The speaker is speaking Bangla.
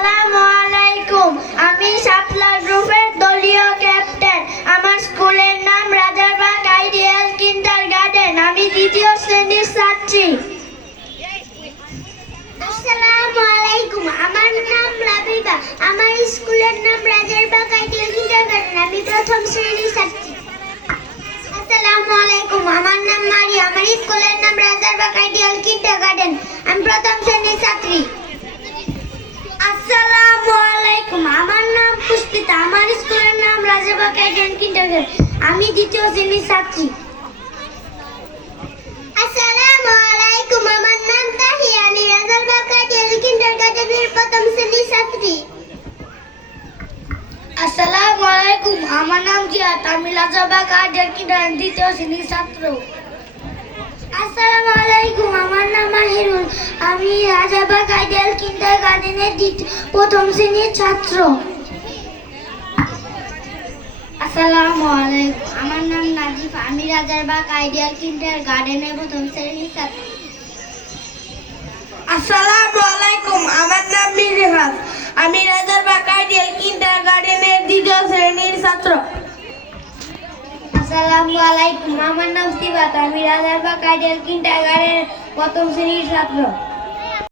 আসসালামু আলাইকুম। আমি শাপলা গ্রুপের দলীয় ক্যাপ্টেন। আমার স্কুলের নাম রাজারবাগ আইডিয়াল কিন্ডারগার্টেন। আমি দ্বিতীয় শ্রেণীর ছাত্রী। আসসালামু আলাইকুম। আমার নাম রাবিবা। আমার স্কুলের নাম রাজারবাগ আইডিয়াল কিন্ডারগার্টেন। আমি প্রথম শ্রেণীর ছাত্রী। আসসালামু আলাইকুম। আমার নাম মারিয়া। আমার স্কুলের নাম রাজারবাগ আইডিয়াল কিন্ডারগার্টেন। আমি প্রথম শ্রেণীর ছাত্রী। আসসালামু আলাইকুম। আমার নাম পুষ্পিতা। আমার স্কুলের নাম রাজারবাগ আইডিয়াল কিন্ডারগার্টেন। আমি দ্বিতীয় শ্রেণীর ছাত্রী। আসসালামু আলাইকুম। আমার নাম তাহিয়া। আমি রাজারবাগ আইডিয়াল কিন্ডারগার্টেনের প্রথম শ্রেণীর ছাত্রী। আসসালামু আলাইকুম। আমার নাম জিয়াদ। আমি রাজারবাগ আইডিয়াল কিন্ডারগার্টেন দ্বিতীয় শ্রেণীর ছাত্র। আসসালামু আলাইকুম। আমার নাম মাহিরুল। আমি রাজারবাগ আইডিয়াল কিন্ডারগার্টেনের প্রথম শ্রেণীর ছাত্র। আসসালামু আলাইকুম। আমার নাম নাজিফা। আমি রাজারবাগ আইডিয়াল কিন্ডারগার্টেনের প্রথম শ্রেণীর ছাত্র। আসসালামু আলাইকুম। আমার নাম মিরহাস। আমি রাজারবাগ আইডিয়াল কিন্ডারগার্টেনের দ্বিতীয় শ্রেণীর ছাত্র। আসসালামু আলাইকুম। আমার নাম সিবাত। আমি রাজারবাগ আইডিয়াল কিন্ডারগার্টেনের প্রথম শ্রেণীর ছাত্র।